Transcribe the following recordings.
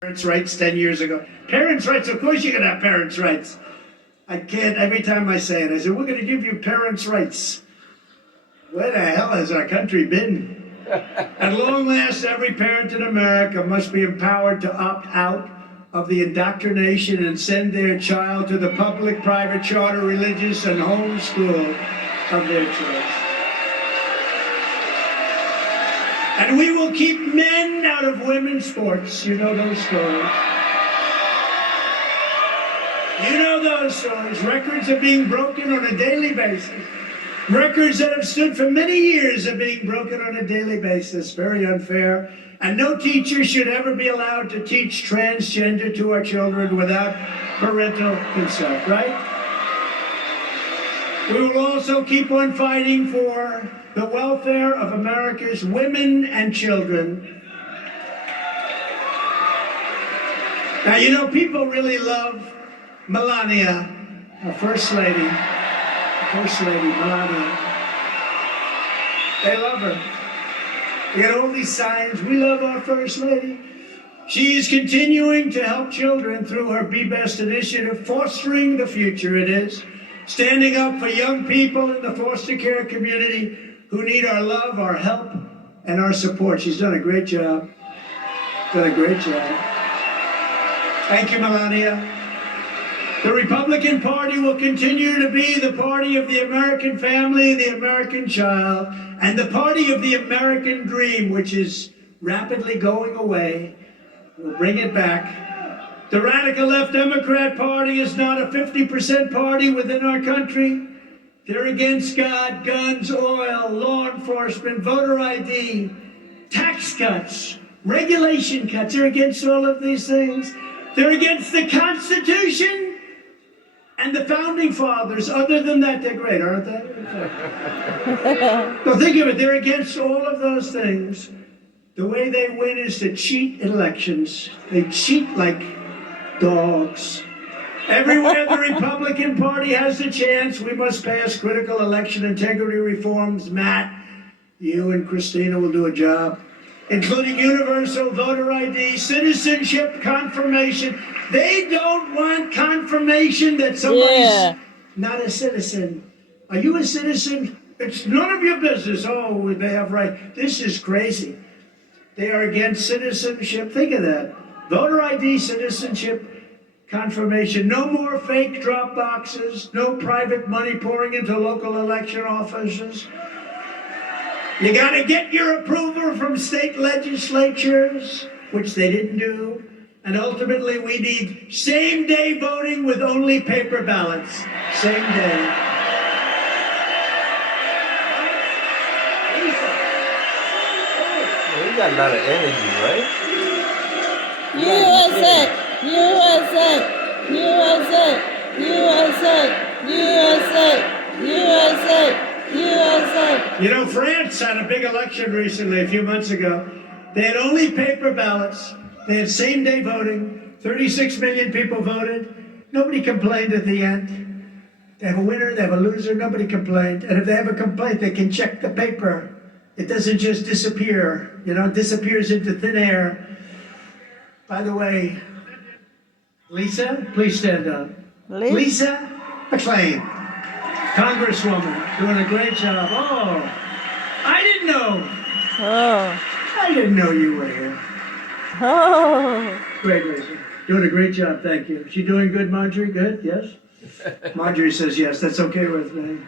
Parents' rights 10 years ago. Parents' rights, of course you can have parents' rights. I can't, every time I say it, I say, we're going to give you parents' rights. Where the hell has our country been? At long last, every parent in America must be empowered to opt out of the indoctrination and send their child to the public, private, charter, religious, and home school of their choice. And we will keep men out of women's sports. You know those stories. You know those stories. Records are being broken on a daily basis. Records that have stood for many years are being broken on a daily basis. Very unfair. And no teacher should ever be allowed to teach transgender to our children without parental consent, right? We will also keep on fighting for the welfare of America's women and children. Now, you know, people really love Melania, our First Lady. First Lady, Melania. They love her. We got all these signs. We love our First Lady. She is continuing to help children through her Be Best initiative, fostering the future it is, standing up for young people in the foster care community who need our love, our help, and our support. She's done a great job. Done a great job. Thank you, Melania. The Republican Party will continue to be the party of the American family, the American child, and the party of the American dream, which is rapidly going away. We'll bring it back. The radical left Democrat Party is not a 50% party within our country. They're against God, guns, oil, law enforcement, voter ID, tax cuts, regulation cuts. They're against all of these things. They're against the Constitution and the Founding Fathers. Other than that, they're great, aren't they? So think of it. They're against all of those things. The way they win is to cheat in elections. They cheat like dogs. Everywhere the Republican Party has a chance, we must pass critical election integrity reforms. Matt, you and Christina will do a job, including universal voter ID, citizenship confirmation. They don't want confirmation that somebody's not a citizen. Are you a citizen? It's none of your business. Oh, they have right. This is crazy. They are against citizenship. Think of that. Voter ID, citizenship confirmation. No more fake drop boxes. No private money pouring into local election offices. You got to get your approval from state legislatures, which they didn't do. And ultimately, we need same-day voting with only paper ballots. Same day. You got a lot of energy, right? USA! USA! USA! USA! USA! USA! USA! You know, France had a big election recently, a few months ago. They had only paper ballots. They had same-day voting. 36 million people voted. Nobody complained at the end. They have a winner, they have a loser, nobody complained. And if they have a complaint, they can check the paper. It doesn't just disappear. You know, it disappears into thin air. By the way, Lisa, please stand up. Lisa McClain, Congresswoman, doing a great job. Oh, I didn't know. Oh. I didn't know you were here. Oh. Great, Lisa. Doing a great job, thank you. She doing good, Marjorie? Good, yes? Marjorie says yes, that's okay with me.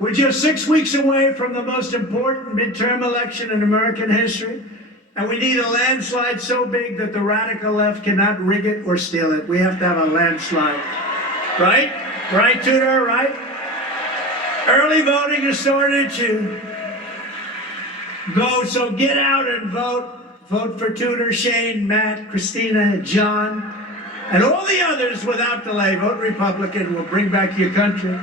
We're just 6 weeks away from the most important midterm election in American history, and we need a landslide so big that the radical left cannot rig it or steal it. We have to have a landslide. Right? Right, Tudor, right? Early voting has started to go, so get out and vote. Vote for Tudor, Shane, Matt, Christina, John, and all the others without delay. Vote Republican. We'll bring back your country.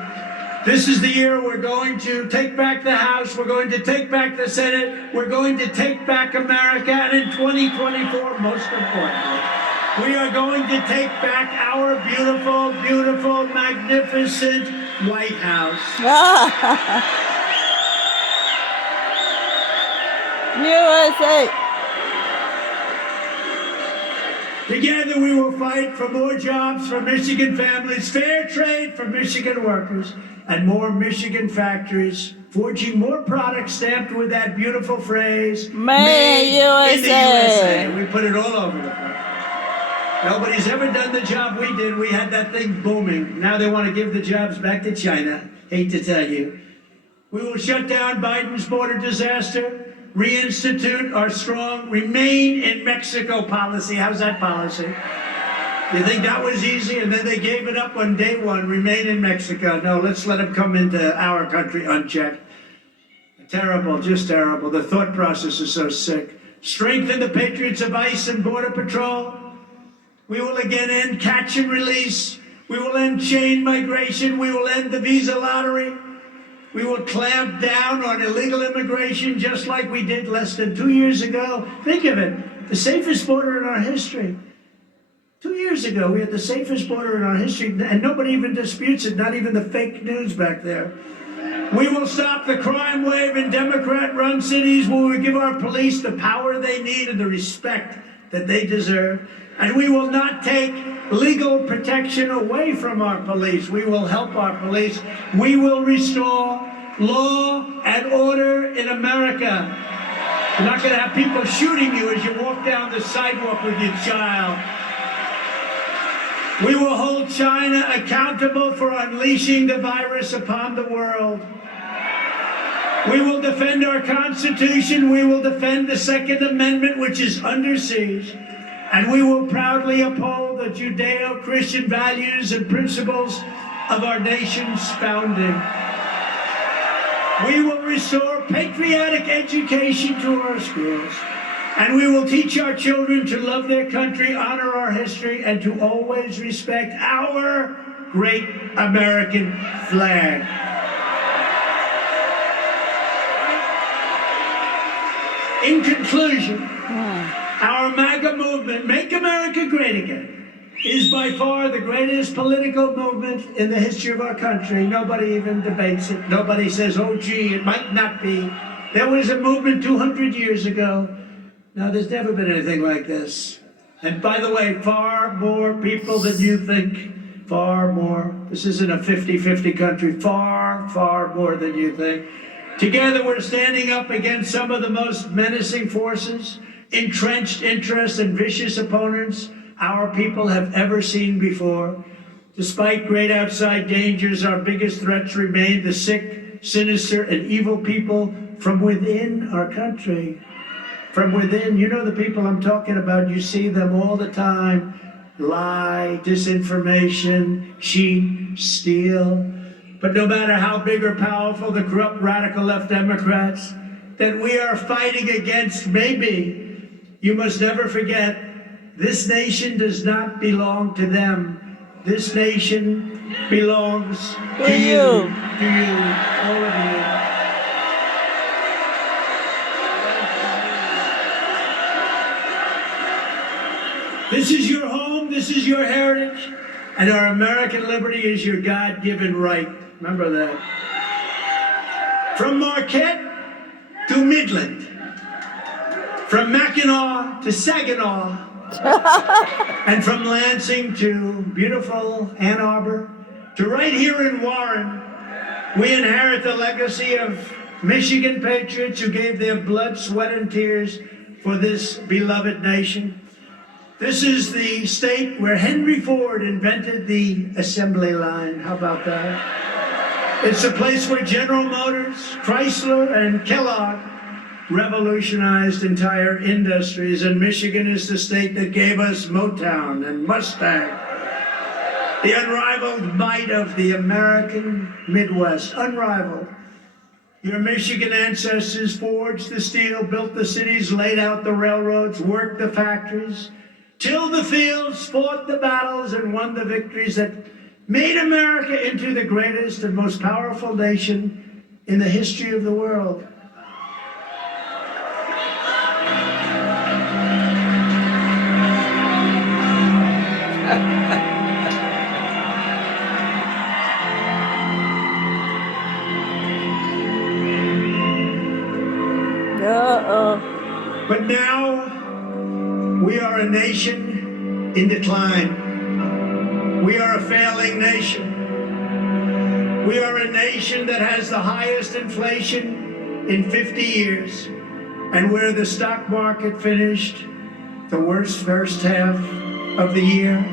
This is the year we're going to take back the House. We're going to take back the Senate. We're going to take back America. And in 2024, most importantly, we are going to take back our beautiful, beautiful, magnificent White House. USA! Together we will fight for more jobs for Michigan families, fair trade for Michigan workers, and more Michigan factories, forging more products stamped with that beautiful phrase, Made in in the USA." USA. We put it all over the place. Nobody's ever done the job we did. We had that thing booming. Now they want to give the jobs back to China. Hate to tell you. We will shut down Biden's border disaster, reinstitute our strong remain in Mexico policy. How's that policy? You think that was easy? And then they gave it up on day one, remain in Mexico. No, let's let them come into our country unchecked. Terrible, just terrible. The thought process is so sick. Strengthen the patriots of ICE and Border Patrol. We will again end catch and release. We will end chain migration. We will end the visa lottery. We will clamp down on illegal immigration just like we did less than 2 years ago. Think of it, the safest border in our history. 2 years ago, we had the safest border in our history, and nobody even disputes it, not even the fake news back there. We will stop the crime wave in Democrat-run cities where we give our police the power they need and the respect that they deserve. And we will not take legal protection away from our police. We will help our police. We will restore law and order in America. You're not going to have people shooting you as you walk down the sidewalk with your child. We will hold China accountable for unleashing the virus upon the world. We will defend our Constitution. We will defend the Second Amendment, which is under siege. And we will proudly uphold the Judeo-Christian values and principles of our nation's founding. We will restore patriotic education to our schools. And we will teach our children to love their country, honor our history, and to always respect our great American flag. In conclusion, our MAGA movement, Make America Great Again, is by far the greatest political movement in the history of our country. Nobody even debates it. Nobody says, oh, gee, it might not be. There was a movement 200 years ago. Now, there's never been anything like this. And by the way, far more people than you think. Far more. This isn't a 50-50 country. Far, far more than you think. Together, we're standing up against some of the most menacing forces, entrenched interests, and vicious opponents our people have ever seen before. Despite great outside dangers, our biggest threats remain the sick, sinister, and evil people from within our country. From within, you know the people I'm talking about, you see them all the time. Lie, disinformation, cheat, steal. But no matter how big or powerful the corrupt radical left Democrats that we are fighting against may be, you must never forget, this nation does not belong to them. This nation belongs to you, all of you. This is your home, this is your heritage, and our American liberty is your God-given right. Remember that. From Marquette to Midland, from Mackinac to Saginaw, and from Lansing to beautiful Ann Arbor, to right here in Warren, we inherit the legacy of Michigan patriots who gave their blood, sweat, and tears for this beloved nation. This is the state where Henry Ford invented the assembly line. How about that? It's a place where General Motors, Chrysler, and Kellogg revolutionized entire industries. And Michigan is the state that gave us Motown and Mustang. The unrivaled might of the American Midwest, unrivaled. Your Michigan ancestors forged the steel, built the cities, laid out the railroads, worked the factories, tilled the fields, fought the battles, and won the victories that made America into the greatest and most powerful nation in the history of the world. But now we are a nation in decline. We are a failing nation. We are a nation that has the highest inflation in 50 years, and where the stock market finished the worst first half of the year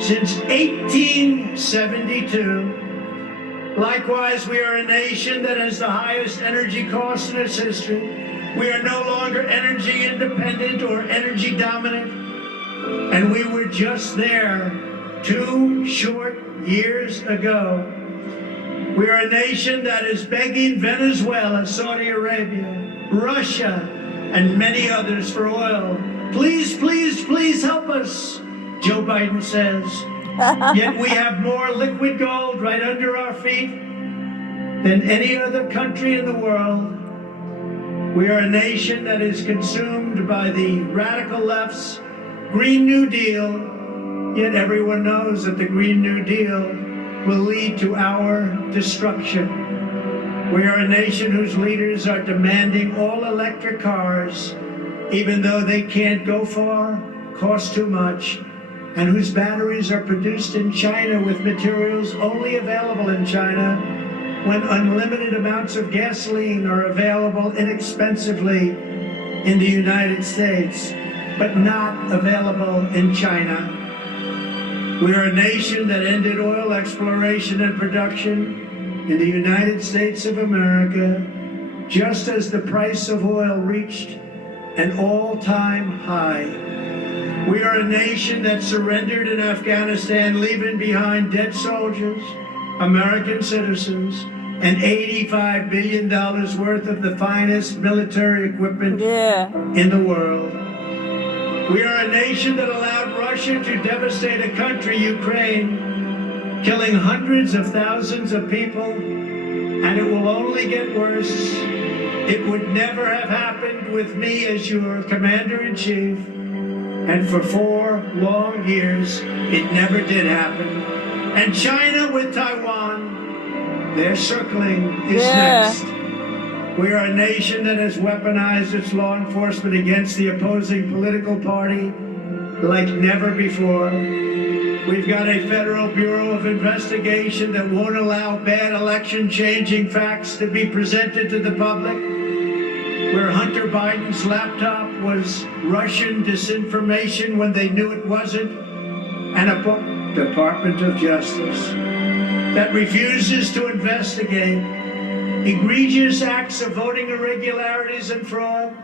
since 1872. Likewise, we are a nation that has the highest energy costs in its history. We are no longer energy independent or energy dominant, and we were just there 2 short years ago. We are a nation that is begging Venezuela, Saudi Arabia, Russia, and many others for oil. Please, please, please help us, Joe Biden says. Yet we have more liquid gold right under our feet than any other country in the world. We are a nation that is consumed by the radical left's Green New Deal, yet everyone knows that the Green New Deal will lead to our destruction. We are a nation whose leaders are demanding all electric cars, even though they can't go far, cost too much, and whose batteries are produced in China with materials only available in China, when unlimited amounts of gasoline are available inexpensively in the United States, but not available in China. We are a nation that ended oil exploration and production in the United States of America just as the price of oil reached an all-time high. We are a nation that surrendered in Afghanistan, leaving behind dead soldiers, American citizens, and $85 billion worth of the finest military equipment in the world. We are a nation that allowed Russia to devastate a country, Ukraine, killing hundreds of thousands of people, and it will only get worse. It would never have happened with me as your commander-in-chief, and for 4 long years, it never did happen. And China with Taiwan, their circling is next. We are a nation that has weaponized its law enforcement against the opposing political party like never before. We've got a Federal Bureau of Investigation that won't allow bad election-changing facts to be presented to the public, where Hunter Biden's laptop was Russian disinformation when they knew it wasn't, and a Department of Justice that refuses to investigate egregious acts of voting irregularities and fraud.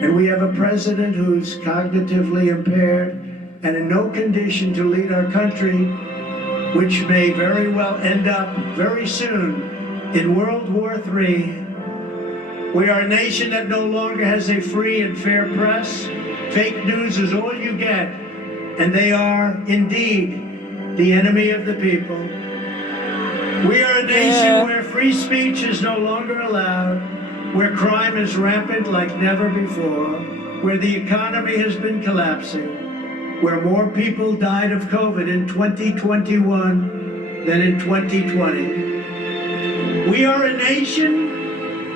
And we have a president who's cognitively impaired and in no condition to lead our country, which may very well end up very soon in World War III. We are a nation that no longer has a free and fair press. Fake news is all you get, and they are indeed the enemy of the people. We are a nation where free speech is no longer allowed, where crime is rampant like never before, where the economy has been collapsing, where more people died of COVID in 2021 than in 2020. We are a nation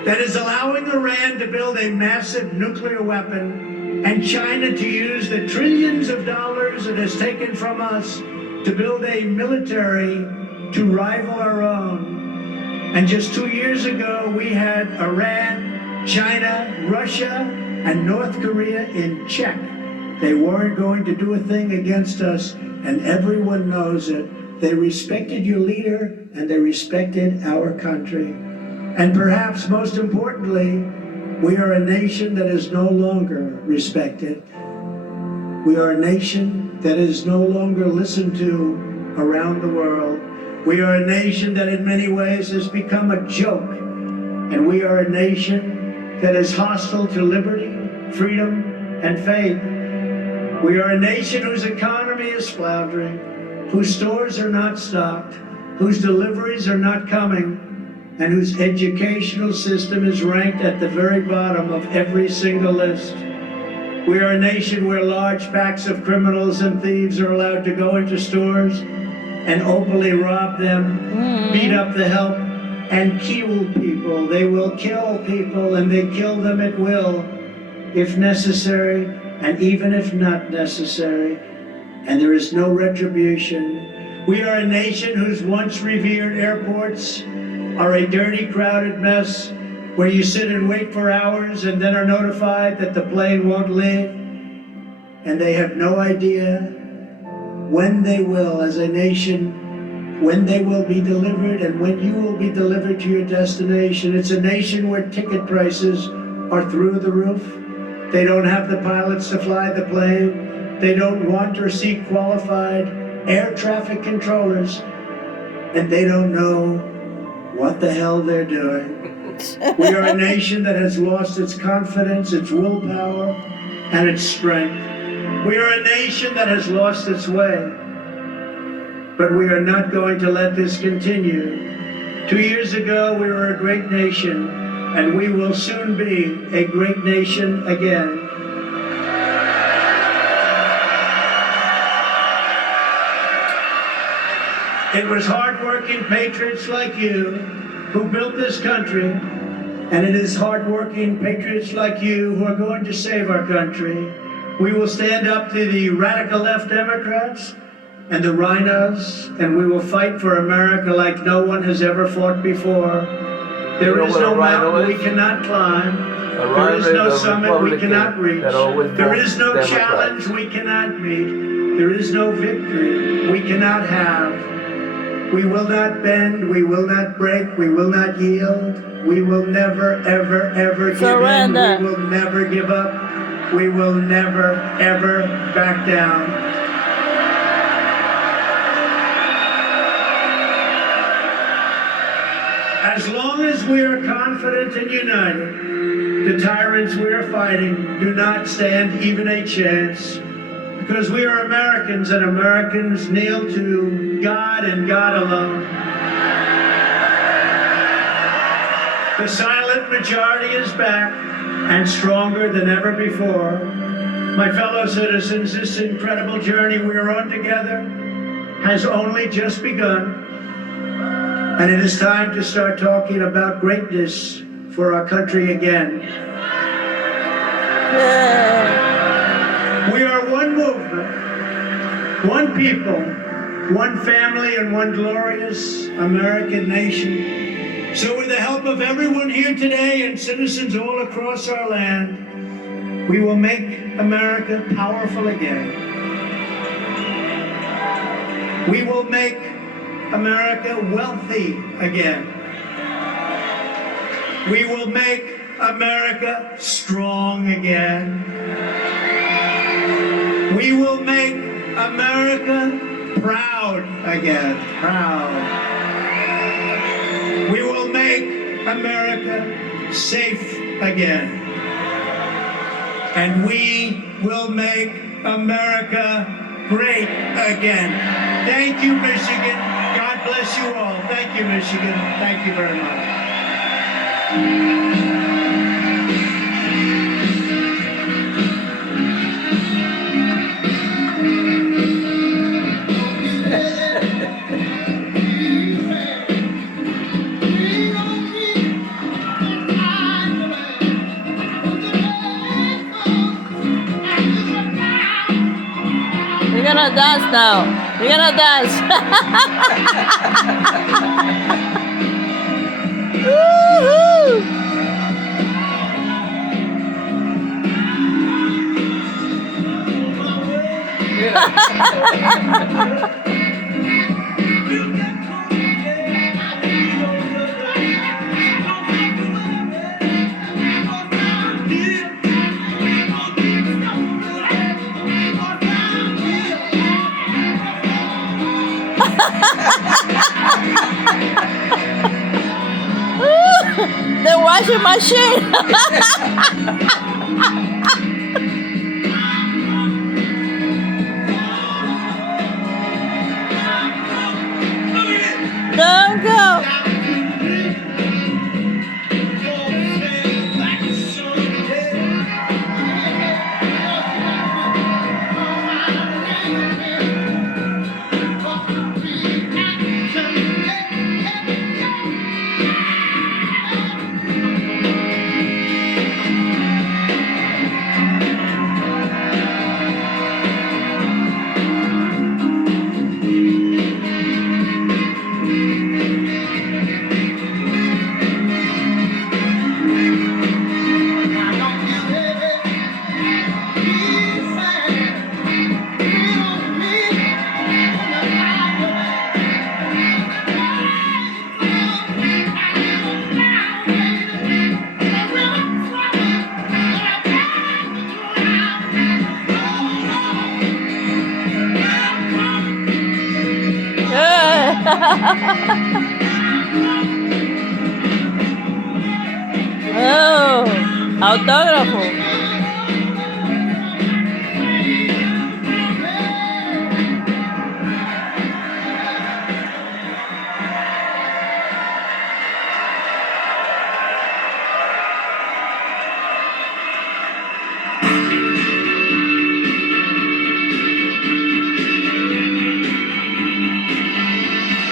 that is allowing Iran to build a massive nuclear weapon and China to use the trillions of dollars it has taken from us to build a military to rival our own. And just 2 years ago, we had Iran, China, Russia, and North Korea in check. They weren't going to do a thing against us, and everyone knows it. They respected your leader, and they respected our country. And perhaps most importantly, we are a nation that is no longer respected. We are a nation that is no longer listened to around the world. We are a nation that in many ways has become a joke. And we are a nation that is hostile to liberty, freedom, and faith. We are a nation whose economy is floundering, whose stores are not stocked, whose deliveries are not coming, and whose educational system is ranked at the very bottom of every single list. We are a nation where large packs of criminals and thieves are allowed to go into stores and openly rob them, beat up the help, and kill people. They will kill people, and they kill them at will, if necessary, and even if not necessary. and there is no retribution. We are a nation whose once revered airports are a dirty, crowded mess where you sit and wait for hours and then are notified that the plane won't leave, and they have no idea when they will, as a nation, when they will be delivered and when you will be delivered to your destination. It's a nation where ticket prices are through the roof. They don't have the pilots to fly the plane. They don't want or seek qualified air traffic controllers, and they don't know what the hell they're doing. We are a nation that has lost its confidence, its willpower, and its strength. We are a nation that has lost its way, but we are not going to let this continue. 2 years ago, we were a great nation, and we will soon be a great nation again. It was hardworking patriots like you who built this country, and it is hardworking patriots like you who are going to save our country. We will stand up to the radical left Democrats and the rhinos, and we will fight for America like no one has ever fought before. There is no mountain we cannot climb. There is no summit we cannot reach. There is no challenge we cannot meet. There is no victory we cannot have. We will not bend, we will not break, we will not yield. We will never, ever, ever give in. We will never give up. We will never, ever back down. As long as we are confident and united, the tyrants we are fighting do not stand even a chance. Because we are Americans, and Americans kneel to God and God alone. The silent majority is back and stronger than ever before. My fellow citizens, this incredible journey we are on together has only just begun. And it is time to start talking about greatness for our country again. We are one movement, one people, one family, and one glorious American nation. So with the help of everyone here today and citizens all across our land, we will make America powerful again. We will make America wealthy again. We will make America strong again. We will make America proud again. Proud. We will make America safe again. And we will make America great again. Thank you, Michigan. God bless you all. Thank you, Michigan. Thank you very much. We're gonna dance now. We're gonna dance. Woo-hoo! The washing machine. Don't go. Oh, autógrafo.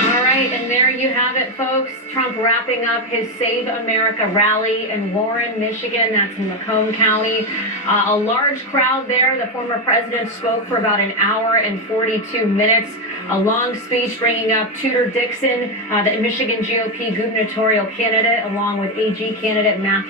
All right, and there you have it, folks. Trump wrapping up his Save America rally in Warren, Michigan. That's in Macomb County. A large crowd there. The former president spoke for about an hour and 42 minutes. A long speech bringing up Tudor Dixon, the Michigan GOP gubernatorial candidate, along with AG candidate Matthew